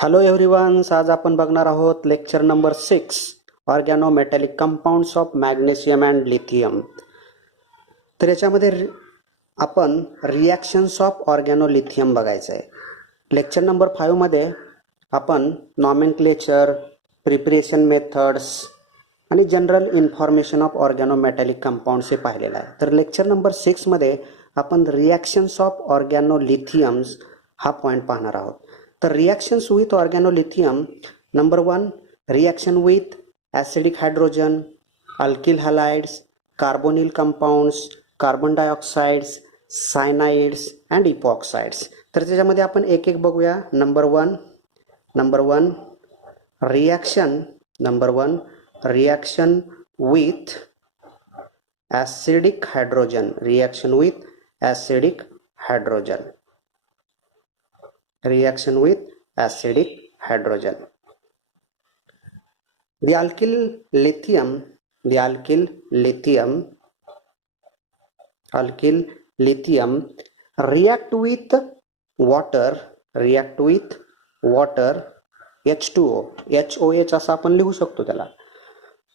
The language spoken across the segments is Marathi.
हॅलो एव्हरीवन्स, आज आपण बघणार आहोत lecture number 6 organometallic compounds of magnesium and lithium. तर याच्यामध्ये आपण रिॲक्शन्स ऑफ ऑर्गॅनोलिथियम बघायचं आहे. लेक्चर नंबर 5 मध्ये आपण नॉमेनक्लेचर, प्रिपरेशन मेथड्स आणि जनरल इन्फॉर्मेशन ऑफ ऑर्गॅनोमेटॅलिक कंपाऊंड्स हे पाहिलेलं आहे. तर लेक्चर नंबर 6 मध्ये आपण रिॲक्शन्स ऑफ ऑर्गॅनोलिथियम्स हा पॉईंट पाहणार आहोत. तर reactions with organolithium, number 1 reaction with acidic hydrogen, alkyl halides, carbonyl compounds, carbon dioxides, cyanides and epoxides. तर त्याच्यामध्ये आपण एक एक बघूया. Number one reaction with acidic hydrogen. Reaction with acidic hydrogen. The alkyl lithium react with water H2O, HOH असं आपण लिहू शकतो त्याला,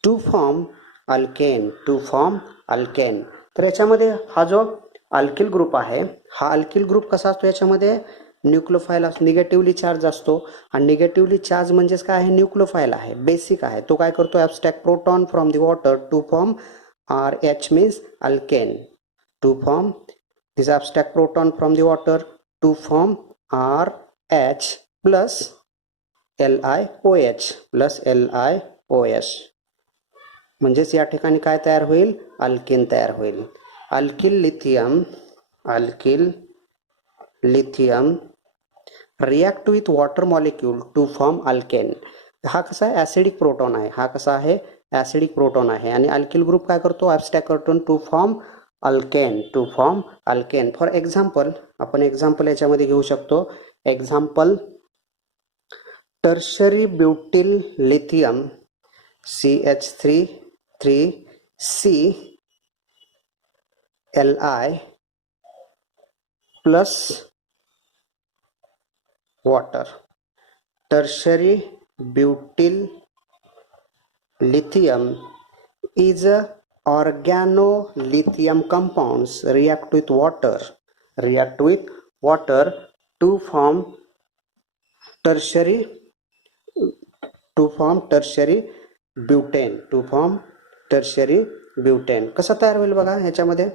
टू फॉर्म अल्केन. तर याच्यामध्ये हा जो अल्किल ग्रुप आहे, हा अल्किल ग्रुप कसा असतो, याच्यामध्ये न्यूक्लियोफाइल निगेटिव्हली चार्ज असतो. आणि निगेटिव्हली चार्ज म्हणजेच काय आहे, न्यूक्लियोफाइल आहे, बेसिक आहे. तो काय करतो, abstract proton from the water to form RH means alkane. To form this abstract proton from the water to form RH plus LiOH. म्हणजेच या ठिकाणी काय तयार होईल, अल्केन तयार होईल. Alkyl lithium react with water molecule to form alkane. हा कसा आहे, ॲसिडिक प्रोटॉन आहे. आणि अल्किल ग्रुप काय करतो, ॲब्स्ट्रॅक्ट करतो to form alkane. For example, आपण एक्झाम्पल याच्यामध्ये घेऊ शकतो. Example, tertiary butyl lithium CH3CLi plus water. Tertiary butyl lithium is a organolithium compounds react with water to form tertiary butane. कसा तयार होईल बघा ह्याच्यामध्ये.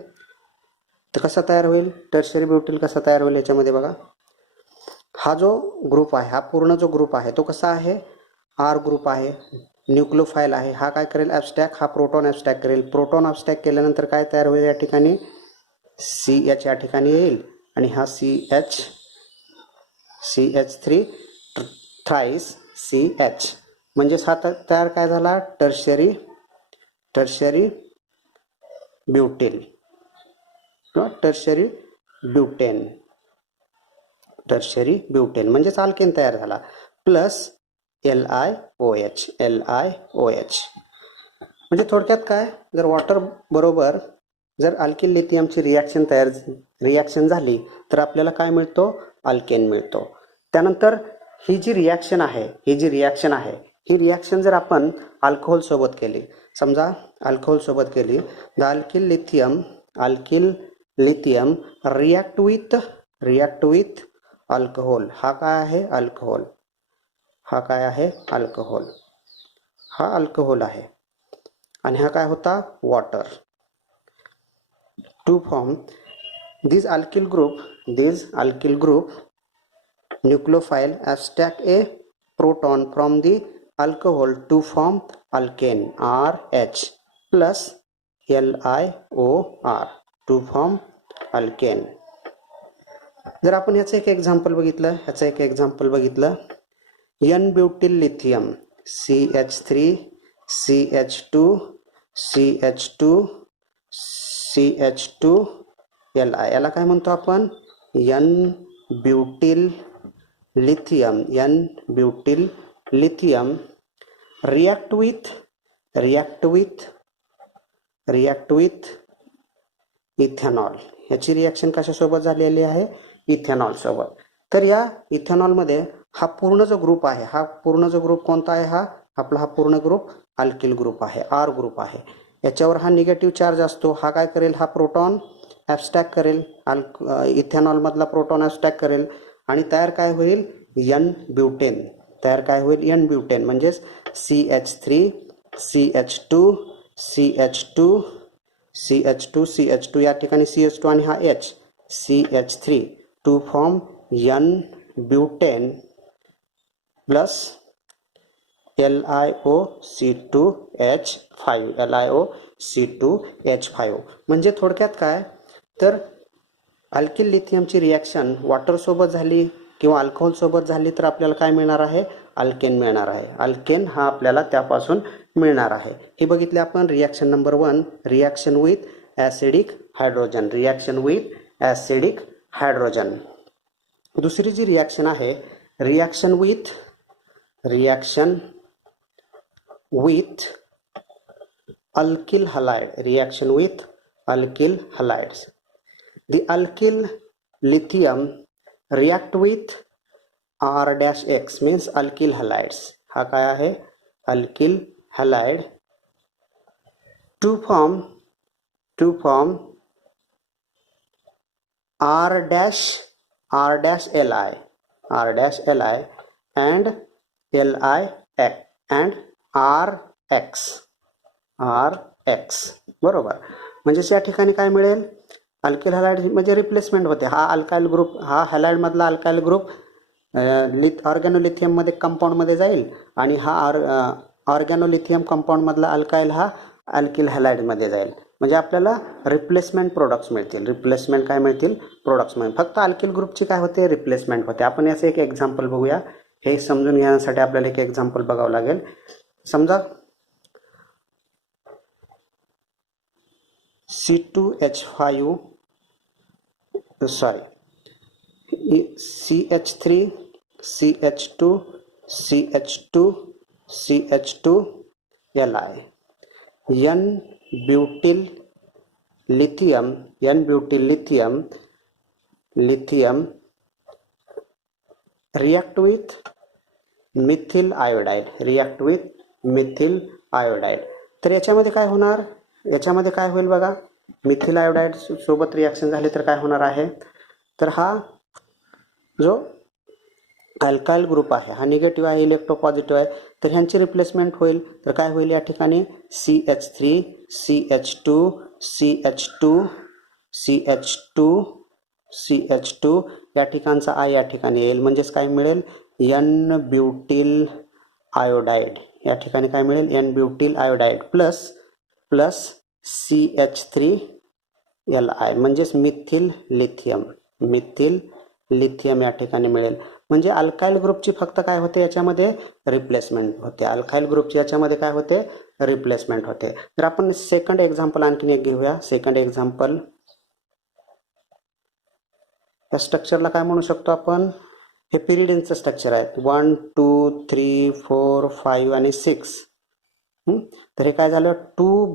तर कसा तयार होईल टर्शरी ब्युटिल, कसा तयार होईल याच्यामध्ये बघा. हा जो ग्रुप आहे, हा पूर्ण जो ग्रुप आहे तो कसा आहे, आर ग्रुप आहे, न्यूक्लियोफाइल आहे. हा काय करेल, ॲब्स्ट्रॅक्ट, हा प्रोटॉन ॲब्स्ट्रॅक्ट करेल. प्रोटॉन ॲब्स्ट्रॅक्ट केल्यानंतर काय तयार होईल, या ठिकाणी CH या ठिकाणी येईल. आणि हा CH3 थ्राईस CH, म्हणजेच हा तयार काय झाला, टर्शरी ब्युटिल किंवा टर्शरी ब्युटेन म्हणजेच अल्केन तयार झाला. Plus LiOH. म्हणजे थोडक्यात काय, जर वॉटर बरोबर जर अल्किल लिथियमची रिॲक्शन झाली तर आपल्याला काय मिळतो, अल्केन मिळतो. त्यानंतर ही जी रिॲक्शन आहे, ही रिॲक्शन जर आपण अल्कोहोल सोबत केली, समजा अल्कोहोल सोबत केली, the alkyl lithium react with alcohol. हा काय आहे, अल्कोहोल. हा अल्कोहोल आहे. आणि हा काय होता, water. To form this alkyl group nucleophile abstract a proton from the alcohol to form alkane RH plus LiOR to form alkane. जर आपण ह्याचं एक एक्झाम्पल बघितलं, N ब्युटिल लिथियम CH3CH2CH2Li, याला काय म्हणतो आपण, N butyl lithium react with ethanol. याची रिॲक्शन कशासोबत झालेली आहे, इथेनॉल सोबत. तर या इथेनॉलमध्ये हा पूर्ण जो ग्रुप आहे, हा पूर्ण जो ग्रुप कोणता आहे, हा आपला हा पूर्ण ग्रुप अल्किल ग्रुप आहे, आर ग्रुप आहे. याच्यावर हा निगेटिव्ह चार्ज असतो. हा काय करेल, हा प्रोटॉन ॲब्स्ट्रॅक्ट करेल, इथेनॉलमधला प्रोटॉन ॲब्स्ट्रॅक्ट करेल आणि तयार काय होईल, एन ब्युटेन तयार काय होईल, एन ब्युटेन म्हणजेच CH3 CH2 CH2 CH2 CH2 या ठिकाणी CH2 आणि हा H CH3 to form n butane plus LiOC2H5 LiOC2H5 म्हणजे थोडक्यात काय तर अल्किल लिथियमची रिॲक्शन वॉटरसोबत झाली किंवा अल्कोहोलसोबत झाली तर आपल्याला काय मिळणार आहे, अल्केन मिळणार आहे. अल्केन हा आपल्याला त्यापासून मिळणार आहे. हे बघितले आपण reaction number 1, reaction with acidic hydrogen, reaction with acidic hydrogen. दुसरी जी रिॲक्शन आहे, reaction with alkyl halide, reaction with alkyl halides. The alkyl lithium react with R-X means alkyl halides. हा काय आहे, alkyl halide to form R-Li and RX बरोबर. म्हणजेच या ठिकाणी काय मिळेल, अल्किल हॅलाइड म्हणजे रिप्लेसमेंट होते. हा अल्काइल ग्रुप, हा हॅलाइडमधला अल्काइल ग्रुप ऑर्गॅनोलिथियममध्ये कंपाऊंडमध्ये जाईल आणि हा ऑर्गॅनोलिथियम कंपाऊंडमधला अल्काइल हा अल्किल हॅलाइडमध्ये जाईल. म्हणजे आपल्याला रिप्लेसमेंट प्रोडक्ट्स मिळतील. रिप्लेसमेंट काय मिळतील, प्रोडक्ट्स मिळतील. फक्त अल्किल ग्रुपची काय होते, रिप्लेसमेंट होते. आपण याचं एक एक्झाम्पल बघूया. हे समजून घेण्यासाठी आपल्याला एक एक्झाम्पल बघावं लागेल. समजा CH3 CH2 CH2 CH2 Li N butyl lithium react with methyl iodide. तर याच्यामध्ये काय होणार, याच्यामध्ये काय होईल बघा, मिथिल आयोडाईड सोबत रिॲक्शन झाली तर काय होणार आहे, तर हा जो अल्काइल ग्रुप आहे हा निगेटिव्ह आहे, इलेक्ट्रोपॉझिटिव्ह आहे, तर ह्यांची रिप्लेसमेंट होईल. तर काय होईल या ठिकाणी CH3 CH2 CH2 CH2 CH2 या ठिकाणचा I या ठिकाणी येईल. म्हणजेच काय मिळेल, N ब्युटिल आयोडाईड. या ठिकाणी काय मिळेल, N butyl iodide plus CH3 Li म्हणजेच मिथिल लिथियम या ठिकाणी मिळेल. म्हणजे अल्काइल ग्रुपची फक्त काय होते, याच्यामध्ये रिप्लेसमेंट होते. अल्काइल ग्रुपची याच्यामध्ये काय होते, रिप्लेसमेंट होते. तर आपण सेकंड एक्झाम्पल आणखीन एक घेऊया. सेकंड एक्झाम्पल, या स्ट्रक्चरला काय म्हणू शकतो आपण, हे पिरिडिनचं स्ट्रक्चर आहे. 1 2 3 4 5 आणि 6. तर हे काय झालं, 2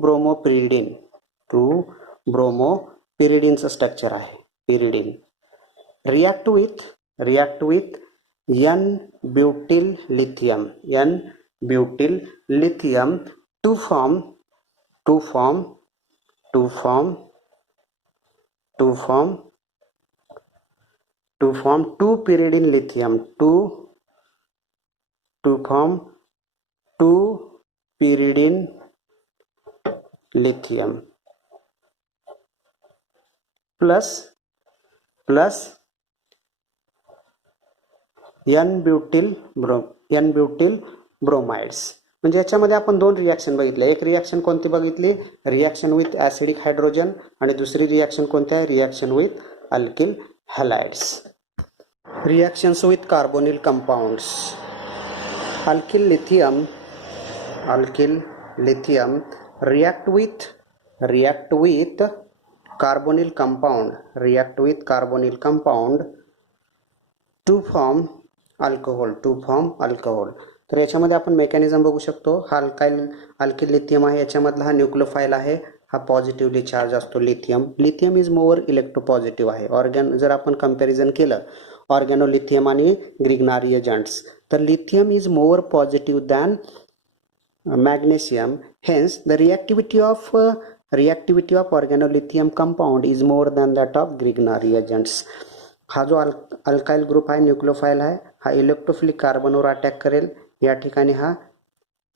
ब्रोमोपिरिडिनचं स्ट्रक्चर आहे, pyridine. React with N butyl lithium to form 2 pyridine lithium, 2 form 2 pyridine lithium plus N butyl bromides. म्हणजे याच्यामध्ये आपण दोन रिॲक्शन बघितले. एक रिॲक्शन कोणती बघितली, रिॲक्शन विथ ॲसिडिक हायड्रोजन, आणि दुसरी रिॲक्शन कोणती आहे, reaction with alkyl halides. Reactions with carbonyl compounds. Alkyl lithium react with carbonyl compound to form alcohol. तर याच्यामध्ये आपण मेकॅनिझम बघू शकतो. हा अल्किल लिथियम आहे, याच्यामधला हा न्यूक्लियोफाइल आहे, हा पॉझिटिव्हली चार्ज असतो. लिथियम इज मोर इलेक्ट्रोपॉझिटिव्ह आहे. जर आपण कंपॅरिझन केलं ऑर्गॅनोलिथियम आणि ग्रिग्नारी एजंट्स. तर lithium is more positive than magnesium, hence the reactivity of organolithium compound is more than that of Grignard reagents. हा जो अल्काइल ग्रुप आहे, न्यूक्लियोफाइल आहे, हा इलेक्ट्रोफिलिक कार्बनवर अटॅक करेल. या ठिकाणी हा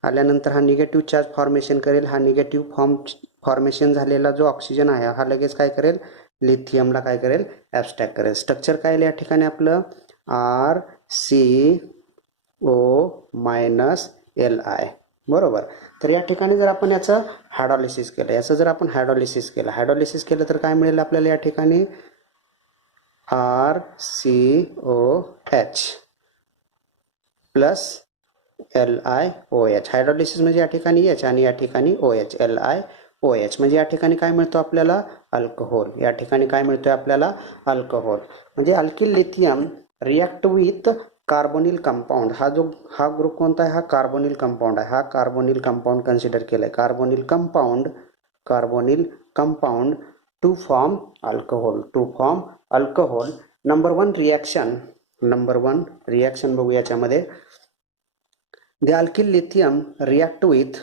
आल्यानंतर हा निगेटिव्ह चार्ज फॉर्मेशन करेल. हा निगेटिव्ह फॉर्मेशन झालेला जो ऑक्सिजन आहे हा लगेच काय करेल, लिथियमला काय करेल, ॲब्स्ट्रॅक्ट करेल. स्ट्रक्चर काय आहे या ठिकाणी आपलं RCO- Li, बरोबर. तर या ठिकाणी जर आपण याचं हायड्रॉलिसिस केलं, हायड्रॉलिसिस केलं तर काय मिळेल आपल्याला या ठिकाणी RCOH प्लस LiOH. हायड्रॉलिसिस म्हणजे या ठिकाणी H आणि या ठिकाणी OH, LiOH म्हणजे या ठिकाणी काय मिळतो आपल्याला, अल्कोहोल. या ठिकाणी काय मिळतोय आपल्याला, अल्कोहोल. म्हणजे alkyl lithium react with carbonyl compound. हा ग्रुप कोणता आहे, हा कार्बोनिल कंपाऊंड आहे. हा कार्बोनिल कंपाऊंड कन्सिडर केलाय, carbonyl compound to form alcohol. Number one reaction बघू याच्यामध्ये. The alkyl lithium react with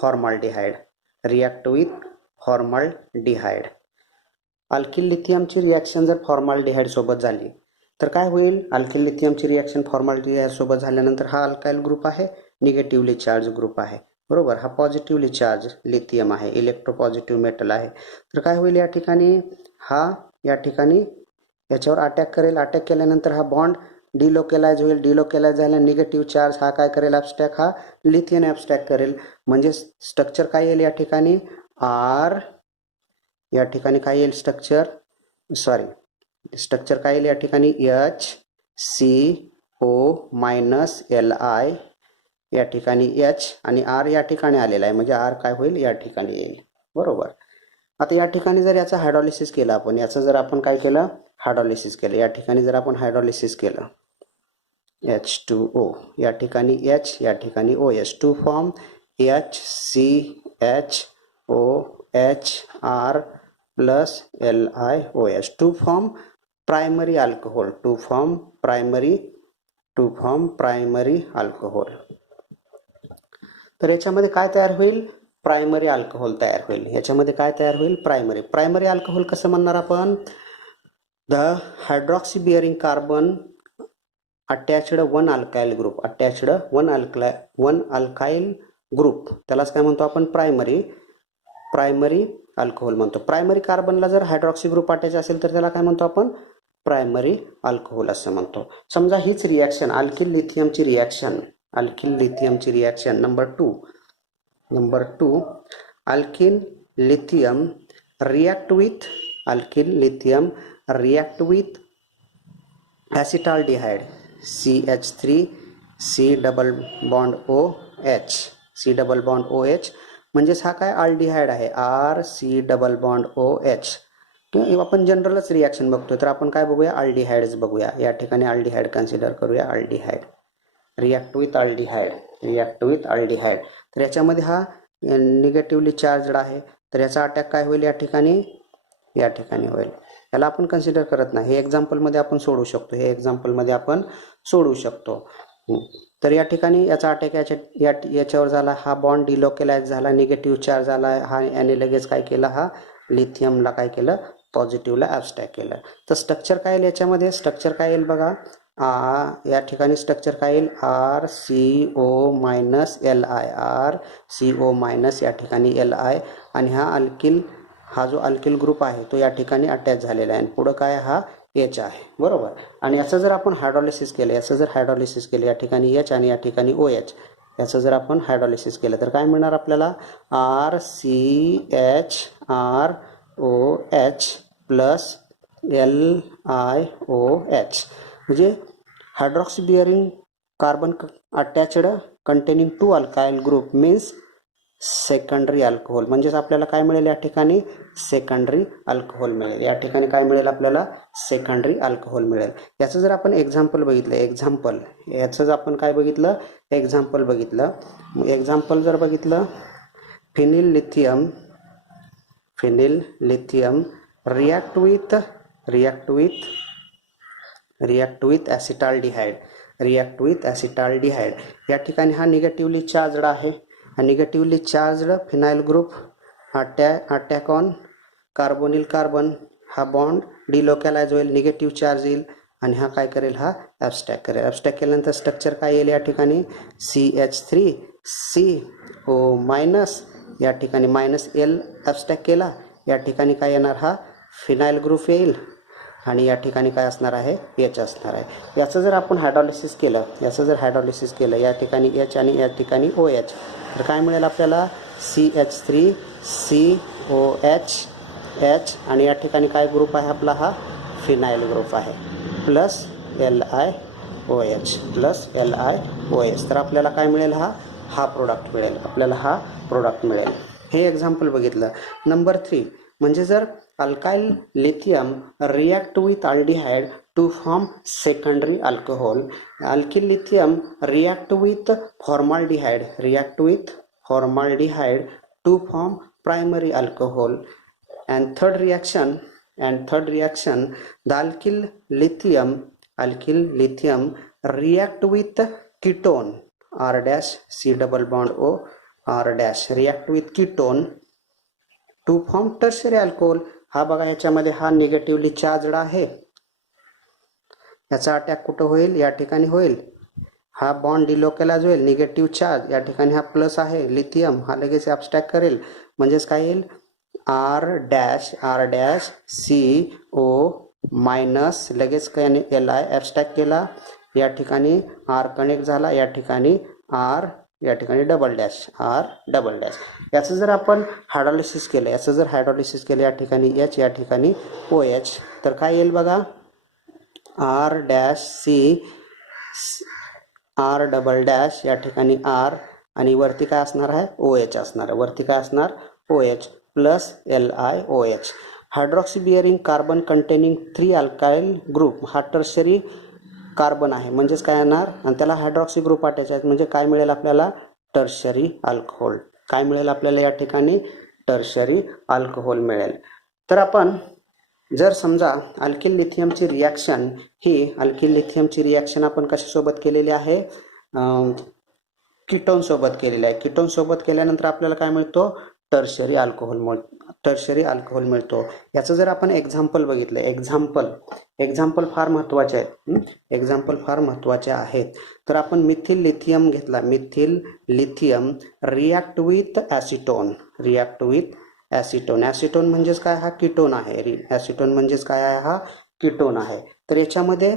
formaldehyde. Alkyl लिथियमची रिॲक्शन जर फॉर्माल्डिहाइड सोबत झाली तर काय होईल, अल्किल लिथियमची रिॲक्शन फॉर्माल्डिहाइड सोबत झाल्यानंतर हा अल्काइल ग्रुप आहे, निगेटिव्हली चार्ज ग्रुप आहे, बरोबर. हा पॉझिटिव्हली चार्ज लिथियम आहे, इलेक्ट्रोपॉझिटिव्ह मेटल आहे. तर काय होईल या ठिकाणी, या ठिकाणी याच्यावर अटॅक करेल. अटॅक केल्यानंतर हा बॉन्ड डिलोकेलाइज होईल. डिलोकेलाइज झाल्याने निगेटिव्ह चार्ज हा काय करेल, ॲब्स्ट्रॅक्ट, हा लिथियम ॲब्स्ट्रॅक्ट करेल. म्हणजे स्ट्रक्चर काय येईल या ठिकाणी, या ठिकाणी काय येईल स्ट्रक्चर काय येईल या ठिकाणी HCO-Li. या ठिकाणी H आणि R या ठिकाणी आलेला आहे, म्हणजे R काय होईल या ठिकाणी येईल, बरोबर. आता या ठिकाणी जर याचं हायड्रॉलिसिस केलं आपण, हायड्रॉलिसिस केलं, या ठिकाणी जर आपण हायड्रॉलिसिस केलं H2O, या ठिकाणी H, या ठिकाणी OH, to form HCHOHR plus LiOH, to form primary alcohol, तर याच्यामध्ये काय तयार होईल, प्रायमरी अल्कोहोल तयार होईल. याच्यामध्ये काय तयार होईल, प्रायमरी अल्कोहोल कसं म्हणणार आपण, the hydroxy bearing carbon attached one alkyl group, त्यालाच काय म्हणतो आपण, प्रायमरी अल्कोहोल म्हणतो. प्रायमरी कार्बनला जर हायड्रॉक्सी ग्रुप अटॅच असेल तर त्याला काय म्हणतो आपण, प्रायमरी अल्कोहोल असं म्हणतो. समजा हीच रिॲक्शन अल्किल लिथियमची reaction number two alkyl lithium react with acetaldehyde CH3C double bond OH, म्हणजेच हा काय अल्डिहाइड आहे, RC डबल बॉन्ड OH. आपण जनरलच रिॲक्शन बघतोय तर आपण काय बघूया, अल्डिहाइड्स बघूया. या ठिकाणी अल्डिहाइड कन्सिडर करूया, अल्डिहाइड रिॲक्ट विथ अल्डिहाइड. तर याच्यामध्ये हा निगेटिव्हली चार्जड आहे, तर याचा अटॅक काय होईल या ठिकाणी होईल. याला आपण कन्सिडर करत नाही, हे एक्झाम्पलमध्ये आपण सोडू शकतो. तर या ठिकाणी याचा अटॅक याच्यावर झाला, हा बॉन्ड डिलोकेलाइज झाला, निगेटिव्ह चार्ज आला, हा याने लगेच काय केलं, हा लिथियमला काय केलं, पॉझिटिव्हला ॲब्स्ट्रॅक्ट केलं. तर स्ट्रक्चर काय येईल याच्यामध्ये, बघा, या ठिकाणी स्ट्रक्चर काय येईल, RCO- या ठिकाणी Li, आणि हा जो अल्किल ग्रुप आहे तो या ठिकाणी अटॅच झालेला आहे, आणि पुढं काय, हा H आहे, बरोबर. आणि याचं जर आपण हायड्रॉलिसिस केलं, या ठिकाणी H आणि या ठिकाणी OH, याचं जर आपण हायड्रॉलिसिस केलं तर काय मिळणार आपल्याला, RCHROH प्लस LiOH. म्हणजे hydroxy bearing carbon attached containing two alkyl group means secondary alcohol. म्हणजेच आपल्याला काय मिळेल या ठिकाणी, सेकंडरी अल्कोहोल मिळेल. या ठिकाणी काय मिळेल आपल्याला, सेकंडरी अल्कोहोल मिळेल. याचं जर आपण एक्झाम्पल बघितलं, एक्झाम्पल जर बघितलं, phenyl lithium react with react with acetaldehyde. या ठिकाणी हा निगेटिव्हली चार्जड आहे. हा negatively charged phenyl group attack on carbonyl carbon, हा बॉन्ड डिलोकॅलाइज होईल, निगेटिव्ह चार्ज येईल आणि हा काय करेल, हा ॲब्स्ट्रॅक्ट करेल. ॲब्स्ट्रॅक्ट केल्यानंतर स्ट्रक्चर काय येईल या ठिकाणी, CH3CO- या ठिकाणी -L ॲब्स्ट्रॅक्ट केला, या ठिकाणी काय येणार, हा फिनाइल ग्रुप येईल आणि या ठिकाणी काय असणार आहे, H असणार आहे. याचं जर आपण हायड्रॉलिसिस केलं, या ठिकाणी H आणि या ठिकाणी OH, तर काय मिळेल आपल्याला, CH3COH आणि या ठिकाणी काय ग्रुप आहे आपला, हा फिनाइल ग्रुप आहे, प्लस LiOH. तर आपल्याला काय मिळेल, हा प्रोडक्ट मिळेल. हे एक्झाम्पल बघितलं. नंबर 3 म्हणजे जर alkyl lithium react with aldehyde to form secondary alcohol, alkyl lithium react with formaldehyde to form primary alcohol, and third reaction, the alkyl lithium react with ketone R dash C double bond O R dash react with ketone to form tertiary alcohol. हा बघा, याच्यामध्ये हा निगेटिव्हली चार्जड आहे, याचा अटॅक कुठं होईल, या ठिकाणी होईल, हा बॉन्ड डिलोकॅलाइज होईल, निगेटिव्ह चार्ज, या ठिकाणी हा प्लस आहे लिथियम, हा लगेच ॲब्स्ट्रॅक्ट करेल, म्हणजेच काय येईल, R dash CO- लगेच काय Li ॲब्स्ट्रॅक्ट केला, या ठिकाणी R कनेक्ट झाला, या ठिकाणी R, या ठिकाणी डबल डॅश. याचं जर आपण हायड्रॉलिसिस केलं, या ठिकाणी H, या ठिकाणी OH, तर काय येईल बघा, R dash C R double dash, या ठिकाणी R आणि वरती काय असणार आहे, OH असणार आहे, OH plus LiOH. Hydroxy bearing carbon containing 3 alkyl group, हा टर्शरी कार्बन आहे, म्हणजेच काय येणार, आणि त्याला हायड्रॉक्सी ग्रुप अटॅच आहेत, म्हणजे काय मिळेल आपल्याला, टर्शरी अल्कोहोल. काय मिळेल आपल्याला या ठिकाणी, टर्शरी अल्कोहोल मिळेल. तर आपण जर समजा अल्किल लिथियमची रिॲक्शन आपण कशासोबत केलेली आहे, कीटोन सोबत केलेली आहे. कीटोन सोबत केल्यानंतर आपल्याला काय मिळतो, टर्शरी अल्कोहोल मिळतो. याचं जर आपण एक्झाम्पल बघितलं, एक्झाम्पल फार महत्त्वाचे आहेत. तर आपण मिथिल लिथियम घेतला, methyl lithium react with acetone. Acetone म्हणजेच काय, हा कीटोन आहे. हा कीटोन आहे. तर याच्यामध्ये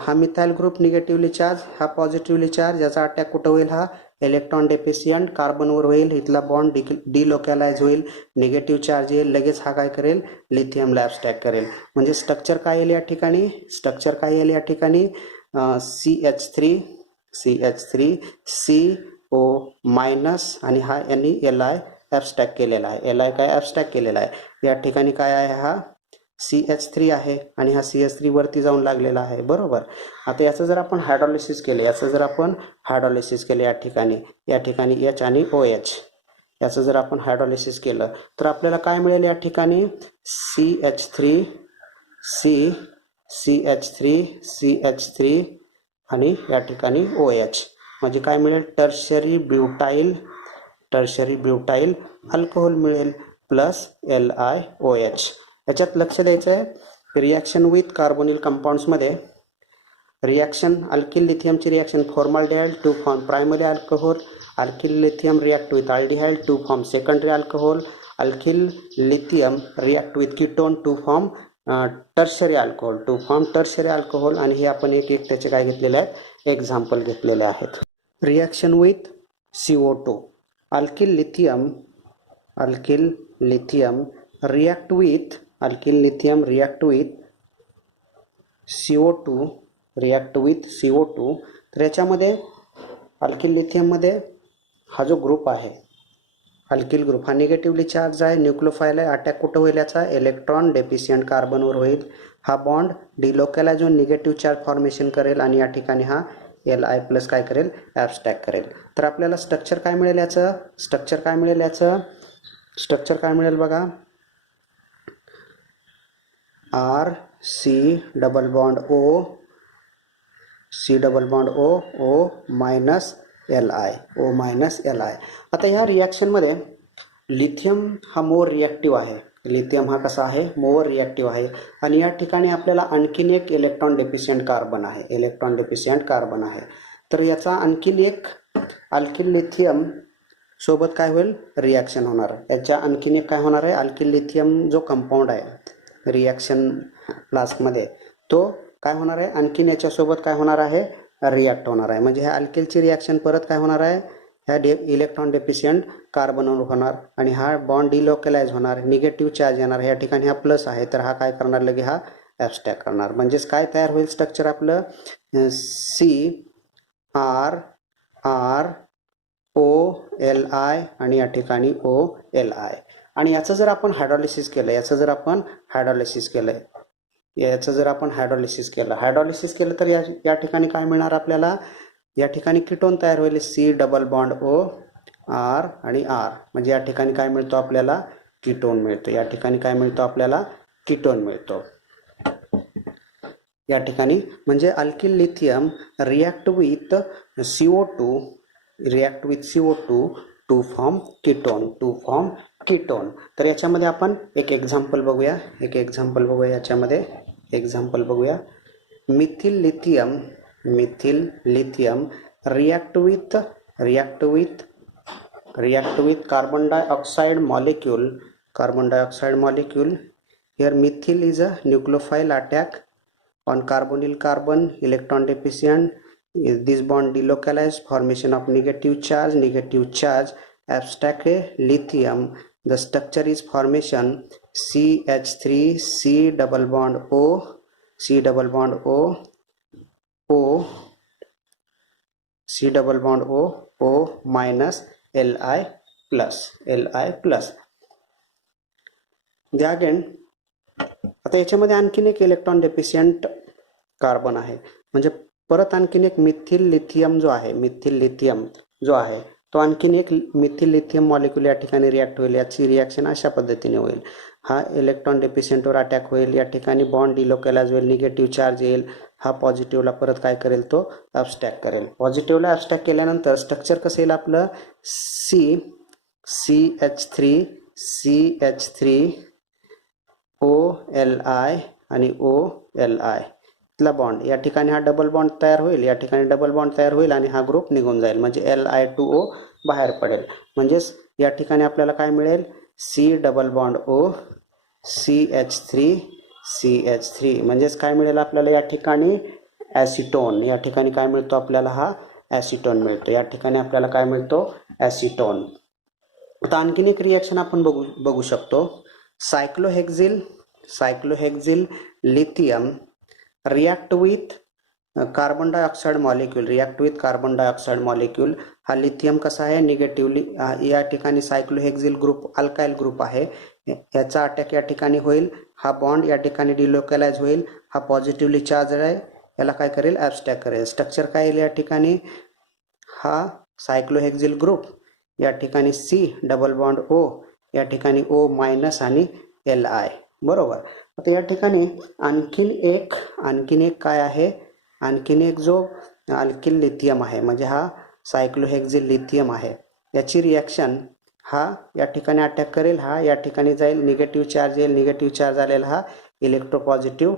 हा मिथाइल ग्रुप निगेटिव्हली चार्ज, हा पॉझिटिव्हली चार्ज, याचा अटॅक कुठं होईल, हा इलेक्ट्रॉन डेफिशियंट कार्बनवर होईल, इथला बॉन्ड डिलोकॅलाइज होईल, निगेटिव्ह चार्ज येईल, लगेच हा काय करेल, लिथियमला ॲब्स्ट्रॅक्ट करेल. म्हणजे स्ट्रक्चर काय येईल या ठिकाणी, CH3CO- आणि हा यांनी Li ॲब्स्ट्रॅक्ट केलेला आहे. या ठिकाणी काय आहे, हा CH3 आहे आणि हा CH3 वरती जाऊन लागलेला आहे, बरोबर. आता याचं जर आपण हायड्रॉलिसिस केलं, या ठिकाणी H आणि OH, याचं जर आपण हायड्रॉलिसिस केलं, तर आपल्याला काय मिळेल या ठिकाणी, CH3 आणि या ठिकाणी OH, म्हणजे काय मिळेल, टर्शरी ब्युटाइल अल्कोहोल मिळेल, प्लस LiOH. याच्यात लक्ष द्यायचं आहे, रिॲक्शन विथ कार्बोनिल कंपाऊंड्समध्ये अल्किल लिथियमची reaction formaldehyde to form primary alcohol, alkyl lithium react with aldehyde to form secondary alcohol, alkyl lithium react with ketone to form tertiary alcohol, आणि हे आपण एक त्याचे काय घेतलेले आहेत, एक्झाम्पल घेतलेले आहेत. Reaction with CO2, alkyl lithium react with CO2, तर याच्यामध्ये अल्किल लिथियममध्ये हा जो ग्रुप आहे, अल्किल ग्रुप, हा निगेटिव्हली चार्ज आहे, न्यूक्लियोफाइल आहे, अटॅक कुठं होईल याचा, इलेक्ट्रॉन डेफिशियंट कार्बनवर होईल, हा बॉन्ड डिलोकॅलाइज होऊन निगेटिव्ह चार्ज फॉर्मेशन करेल आणि या ठिकाणी हा Li प्लस काय करेल, ॲब्स्ट्रॅक्ट करेल. तर आपल्याला स्ट्रक्चर काय मिळेल बघा, R C double bond O C double bond O minus Li. आता ह्या रिॲक्शनमध्ये लिथियम हा मोर रिॲक्टिव्ह आहे. लिथियम हा कसा आहे, मोर रिॲक्टिव्ह आहे. आणि या ठिकाणी आपल्याला आणखीन एक इलेक्ट्रॉन डेफिशियंट कार्बन आहे. तर याचा आणखीन एक अल्किल लिथियम सोबत काय होईल, रिॲक्शन होणार. याच्या आणखीन एक काय होणार आहे, अल्किल लिथियम जो कंपाऊंड आहे रिॲक्शन फ्लास्कमध्ये, तो काय होणार आहे, आणखीन याच्यासोबत काय होणार आहे, रिॲक्ट होणार आहे. म्हणजे ह्या अल्किलची रिॲक्शन परत काय होणार आहे, ह्या इलेक्ट्रॉन डेफिशियंट कार्बनवर होणार आणि हा बॉन्ड डिलोकलाइज होणार, निगेटिव्ह चार्ज येणार. या ठिकाणी हा प्लस आहे तर हा काय करणार, लगे हा ॲब्स्ट्रॅक्ट करणार. म्हणजेच काय तयार होईल स्ट्रक्चर आपलं, CrROLI आणि या ठिकाणी OLI. आणि याचं जर आपण हायड्रॉलिसिस केलं, हायड्रॉलिसिस केलं तर या ठिकाणी काय मिळणार आपल्याला, या ठिकाणी कीटोन तयार होईल, C double bond O R आणि R. म्हणजे या ठिकाणी काय मिळतो आपल्याला, कीटोन मिळतो. या ठिकाणी काय मिळतो आपल्याला, कीटोन मिळतो. या ठिकाणी म्हणजे alkyl lithium react with CO2 to form ketone. तर याच्यामध्ये आपण एक एक्झाम्पल बघूया. याच्यामध्ये एक्झाम्पल बघूया. Methyl lithium react with carbon dioxide molecule. Here methyl is a nucleophile attack on carbonyl carbon, electron deficient. This bond delocalized, formation of negative charge, abstract lithium. The structure is formation CH3 C double bond O C double bond O minus Li plus. Again, आता याच्यामध्ये आणखीन एक इलेक्ट्रॉन डेफिशियंट कार्बन आहे. म्हणजे परत आणखीन एक मिथिल लिथियम जो आहे तो आणखीन एक मिथिल लिथियम मॉलिक्यूल या ठिकाणी रिॲक्ट होईल. याची रिॲक्शन अशा पद्धतीने होईल. हा इलेक्ट्रॉन डेफिशियंटवर अटॅक होईल. या ठिकाणी बॉन्ड डिलोकलाइज होईल, निगेटिव्ह चार्ज येईल. हा पॉझिटिव्हला परत काय करेल, तो ॲब्स्ट्रॅक्ट करेल. पॉझिटिव्हला ॲब्स्ट्रॅक्ट केल्यानंतर स्ट्रक्चर कसं येईल आपलं, CH3 OLI आणि OLI ला बॉन्ड. या ठिकाणी हा डबल बॉन्ड तयार होईल, आणि हा ग्रुप निघून जाईल. म्हणजे Li2O बाहेर पडेल. म्हणजेच या ठिकाणी आपल्याला काय मिळेल, C double bond O CH3 म्हणजेच काय मिळेल आपल्याला, या ठिकाणी ॲसिटोन. या ठिकाणी काय मिळतो आपल्याला, हा ॲसिटोन मिळतो. या ठिकाणी आपल्याला काय मिळतो, ॲसिटोन. आता आणखीन एक रिॲक्शन आपण बघू शकतो. Cyclohexyl lithium react with carbon dioxide molecule. हा लिथियम कसा आहे, निगेटिव्हली. या ठिकाणी सायक्लोहेक्झिल ग्रुप अल्काइल ग्रुप आहे. याचा अटॅक या ठिकाणी होईल. हा बॉन्ड या ठिकाणी डिलोकलाइज होईल. हा पॉझिटिव्हली चार्ज आहे, याला काय करेल, ॲब्स्ट्रॅक्ट करेल. स्ट्रक्चर काय येईल, या ठिकाणी हा सायक्लोहेक्झिल ग्रुप, या ठिकाणी C डबल बॉन्ड O, या ठिकाणी O मायनस आणि Li. बरोबर. आता या ठिकाणी आणखीन एक काय आहे, आणखीन एक जो अल्किल लिथियम आहे, म्हणजे हा सायक्लोहेक्झिल लिथियम आहे. याची रिॲक्शन हा या ठिकाणी अटॅक करेल. हा या ठिकाणी जाईल, निगेटिव्ह चार्ज येईल. निगेटिव्ह चार्ज आलेला हा इलेक्ट्रोपॉझिटिव्ह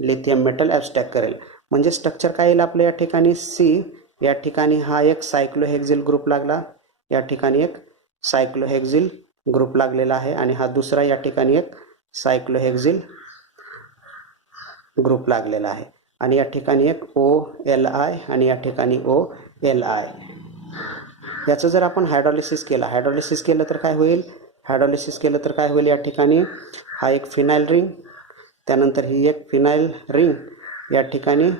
लिथियम मेटल ॲब्स्ट्रॅक्ट करेल. म्हणजे स्ट्रक्चर काय येईल आपलं, या ठिकाणी C, या ठिकाणी हा एक सायक्लोहेक्झिल ग्रुप लागला. या ठिकाणी एक सायक्लोहेक्झिल ग्रुप लागलेला आहे आणि हा दुसरा या ठिकाणी एक सायक्लोहेक्झिल ग्रुप लागलेला आहे. आणि या ठिकाणी एक OLI आणि या ठिकाणी OLI. याचं जर आपण हायड्रॉलिसिस केलं तर काय होईल, या ठिकाणी हा एक फिनाइल रिंग, त्यानंतर ही एक फिनाइल रिंग, या ठिकाणी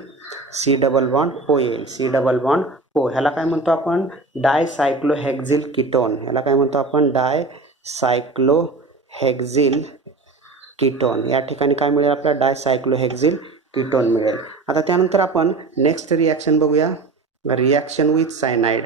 C डबल बॉन्ड O येईल. C double bond O. ह्याला काय म्हणतो आपण, डायसायक्लोहेक्झिल कीटोन. या ठिकाणी काय मिळेल आपल्याला, डायसायक्लोहेक्झिल कीटोन मिळेल. आता त्यानंतर आपण नेक्स्ट रिॲक्शन बघूया. Reaction with cyanide.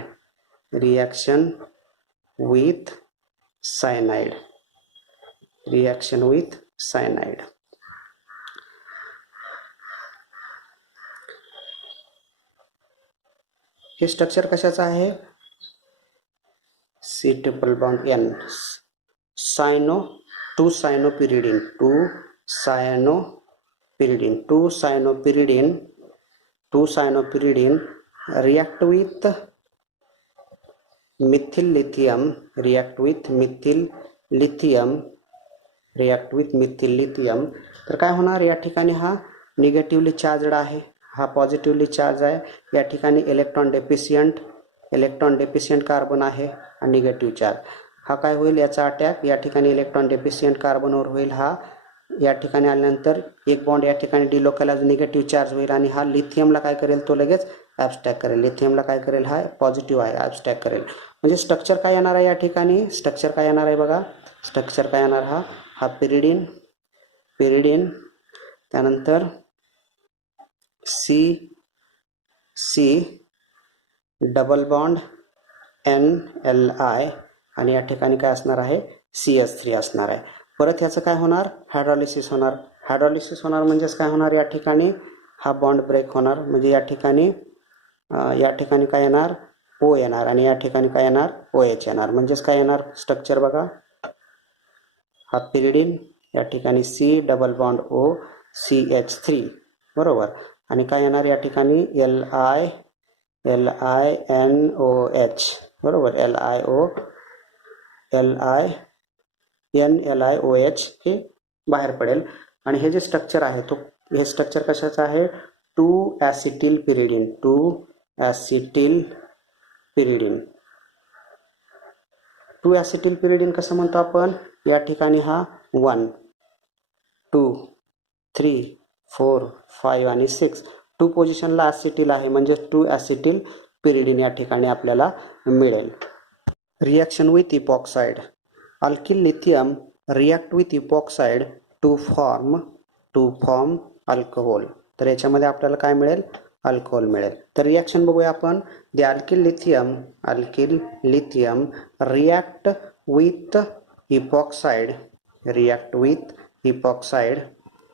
हे स्ट्रक्चर कशाचं आहे? C triple bond N cyano two cyanopyridine two cyanopyridine react with methyl lithium तर काय होणार? या ठिकाणी हा निगेटिव्हली चार्जड आहे, हा पॉझिटिव्हली चार्ज आहे. या ठिकाणी इलेक्ट्रॉन डेफिशियंट कार्बन आहे आणि निगेटिव्ह चार्ज. हा काय होईल? याचा अटॅक या ठिकाणी इलेक्ट्रॉन डेफिशियंट कार्बनवर होईल. हा या ठिकाणी आल्यानंतर एक बॉन्ड या ठिकाणी डिलोकलाइज निगेटिव्ह चार्ज होईल आणि हा लिथियमला काय करेल? तो लगेच ॲब्स्ट्रॅक्ट करेल. लिथियमला काय करेल? हा पॉझिटिव्ह आहे, ॲब्स्ट्रॅक्ट करेल. म्हणजे स्ट्रक्चर काय येणार आहे? या ठिकाणी स्ट्रक्चर काय येणार आहे बघा? स्ट्रक्चर काय येणार? हा पिरिडिन त्यानंतर सी डबल बॉन्ड NLI आणि या ठिकाणी काय असणार आहे? CH3 असणार आहे. परत ह्याचं काय होणार? हायड्रॉलिसिस होणार म्हणजेच काय होणार? या ठिकाणी हा बॉन्ड ब्रेक होणार. म्हणजे या ठिकाणी काय येणार? O येणार आणि या ठिकाणी काय येणार? OH येणार. म्हणजेच काय येणार? स्ट्रक्चर बघा, हा पिरिडिन, या ठिकाणी C double bond O CH3 बरोबर. आणि काय येणार? या ठिकाणी LiNOH बरोबर. NLiOH हे बाहेर पडेल. आणि हे जे स्ट्रक्चर आहे हे स्ट्रक्चर कशाचं आहे? 2-acetyl पिरिडिन कसं म्हणतो आपण? या ठिकाणी हा 1, 2, 3, 4, 5 आणि 6 2 पोझिशनला ॲसिटिल आहे, म्हणजे 2-acetyl पिरिडिन या ठिकाणी आपल्याला मिळेल. Reaction with epoxide. Alkyl lithium react with epoxide to form alcohol. तर याच्यामध्ये आपल्याला काय मिळेल? अल्कोहोल मिळेल. तर रिॲक्शन बघूया आपण. The alkyl lithium react with epoxide.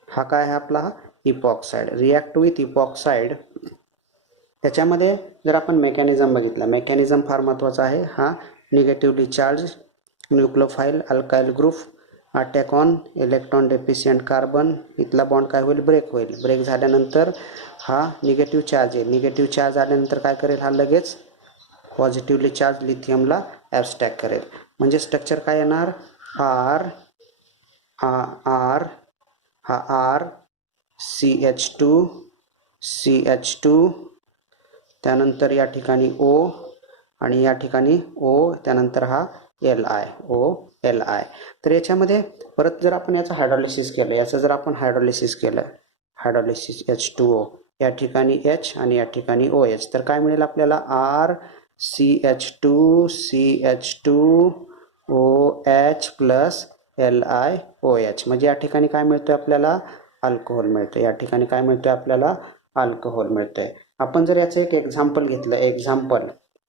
हा काय आहे आपला? इपॉक्साइड. React with epoxide. त्याच्यामध्ये जर आपण मेकॅनिझम बघितला, मेकॅनिझम फार महत्त्वाचा आहे. हा negatively charge nucleophile alkyl group attack on electron deficient carbon. इथला बॉन्ड काय होईल? ब्रेक होईल. ब्रेक झाल्यानंतर हा निगेटिव्ह चार्ज येईल. निगेटिव्ह चार्ज आल्यानंतर काय करेल? हा लगेच पॉझिटिव्हली चार्ज लिथियमला ॲब्स्ट्रॅक्ट करेल. म्हणजे स्ट्रक्चर काय येणार? R CH2 त्यानंतर या ठिकाणी O आणि या ठिकाणी O त्यानंतर हा LI. तर याच्यामध्ये परत जर आपण याचं हायड्रॉलिसिस केलं, हायड्रॉलिसिस H2O, या ठिकाणी H आणि या ठिकाणी OH, तर काय मिळेल आपल्याला? RCH2OH plus LiOH. म्हणजे या ठिकाणी काय मिळतोय आपल्याला? अल्कोहोल मिळतोय. या ठिकाणी काय मिळतोय आपल्याला? अल्कोहोल मिळतोय. आपण जर याचं एक एक्झाम्पल घेतलं,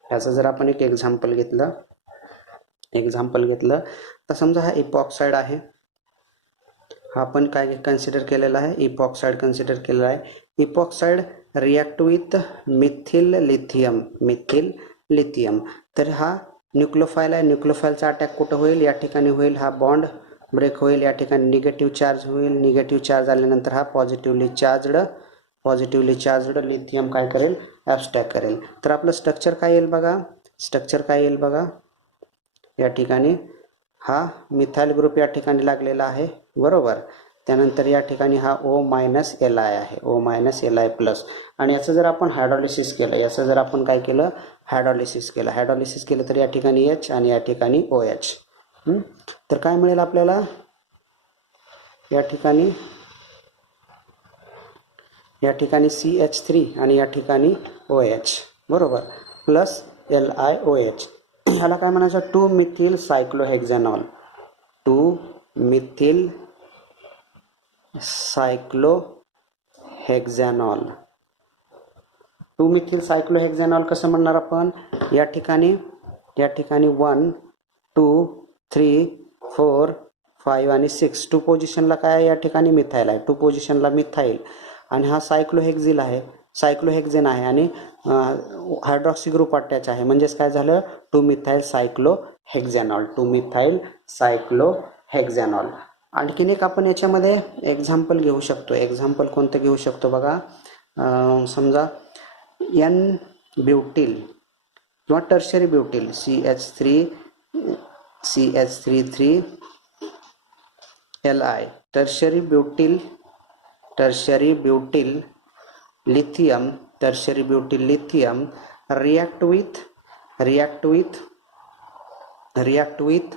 याचं जर आपण एक एक्झाम्पल घेतलं तर समजा हा इपॉक्साइड आहे. हा आपण काय कन्सिडर केलेला आहे? इपॉक्साइड कन्सिडर केलेला आहे. Epoxide react with methyl lithium. तर हा न्यूक्लियोफाइल आहे. न्यूक्लियोफाइलचा अटॅक कुठं होईल? या ठिकाणी होईल. हा बॉन्ड ब्रेक होईल. या ठिकाणी निगेटिव्ह चार्ज होईल. निगेटिव्ह चार्ज आल्यानंतर हा पॉझिटिव्हली चार्जड लिथियम काय करेल? ॲब्स्ट्रॅक्ट करेल. तर आपलं स्ट्रक्चर काय येईल बघा? या ठिकाणी हा मिथाइल ग्रुप या ठिकाणी लागलेला आहे बरोबर. त्यानंतर या ठिकाणी हा O Li आहे, O Li प्लस. आणि याचं जर आपण हायड्रॉलिसिस केलं, तर या ठिकाणी H आणि या ठिकाणी OH. तर काय मिळेल आपल्याला? या ठिकाणी CH3 आणि या ठिकाणी OH बरोबर प्लस LiOH. ह्याला काय म्हणायचं? 2-मिथिल सायक्लोहेक्झॅनॉल. 2-मिथिल सायक्लोहेक्झॅनॉल कसं म्हणणार आपण? या ठिकाणी 1, 2, 3, 4, 5 आणि 6 2 पोझिशनला काय आहे? या ठिकाणी मिथाइल आहे. 2 पोझिशनला मिथाइल आणि हा सायक्लोहेक्झिल आहे. सायक्लोहेक्झेन आहे आणि हायड्रॉक्सी ग्रुप अटॅच आहे, म्हणजेच काय झालं, 2-मिथाइल सायक्लोहेक्झॅनॉल, 2-मिथाइल सायक्लोहेक्झॅनॉल. आणखीन एक आपण याच्यामध्ये एक्झाम्पल घेऊ शकतो. एक्झाम्पल कोणतं घेऊ शकतो बघा, समजा एन ब्युटिल किंवा tertiary butyl CH3 tertiary butyl lithium react with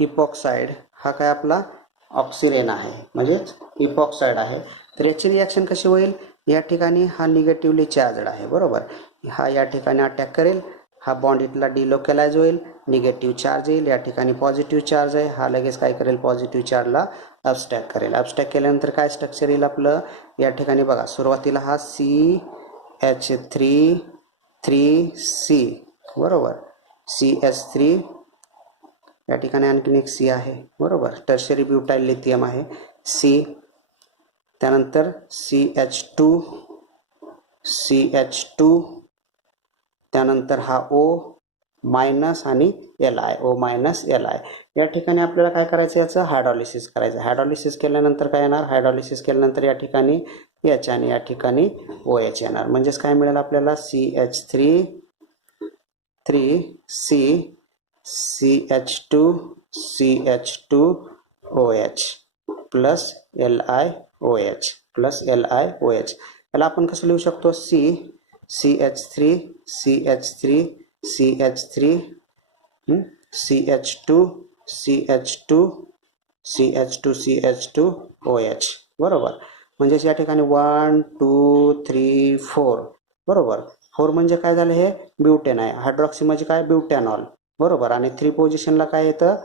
epoxide. हा काय आपला ऑक्सिलेन आहे, म्हणजेच इपॉक्साइड आहे. तर याची रिॲक्शन कशी होईल, या ठिकाणी हा निगेटिव्हली चार्जड आहे, बरोबर. हा या ठिकाणी अटॅक करेल, हा बॉन्ड इथला डिलोकलाइज होईल, निगेटिव्ह चार्ज येईल. या ठिकाणी पॉझिटिव्ह चार्ज आहे, हा लगेच काय करेल, पॉझिटिव्ह चार्जला अबस्ट्रॅक्ट करेल. अबस्ट्रॅक्ट केल्यानंतर काय स्ट्रक्चर येईल आपलं, या ठिकाणी बघा सुरुवातीला हा CH3 बरोबर, CH3 या ठिकाणी आणखीन एक C आहे, बरोबर. टर्शरी ब्युटाइल लिथियम आहे C. त्यानंतर CH2 त्यानंतर हा O मायनस आणि Li. या ठिकाणी आपल्याला काय करायचं, याचं हायड्रॉलिसिस करायचं. हायड्रॉलिसिस केल्यानंतर काय येणार, हायड्रॉलिसिस केल्यानंतर या ठिकाणी H आणि या ठिकाणी OH येणार. म्हणजेच काय मिळेल आपल्याला, CH3CH2OH प्लस LiOH. याला आपण कसं लिहू शकतो, CH3CH3CH2OH बरोबर. म्हणजेच या ठिकाणी 1 2 3 4 बरोबर. 4 म्हणजे काय झालं, हे ब्युटेन आहे. हायड्रॉक्सी म्हणजे काय, ब्युटॅनॉल बरोबर. आणि 3 पोझिशनला काय येतं,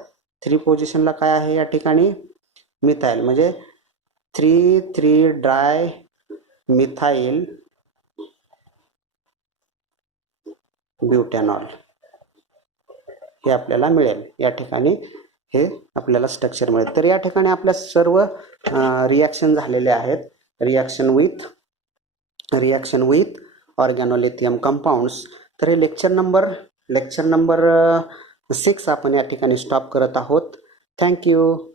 3 पोझिशनला काय आहे या ठिकाणी, मिथाइल, म्हणजे 3 ड्राय मिथाइल ब्युटॅनॉल हे आपल्याला मिळेल. या ठिकाणी हे आपल्याला स्ट्रक्चर मिळेल. तर या ठिकाणी आपल्या सर्व रिॲक्शन झालेले आहेत. Reaction with organolithium compounds. तर हे लेक्चर नंबर 6 आपण या ठिकाणी स्टॉप करत आहोत. थँक्यू.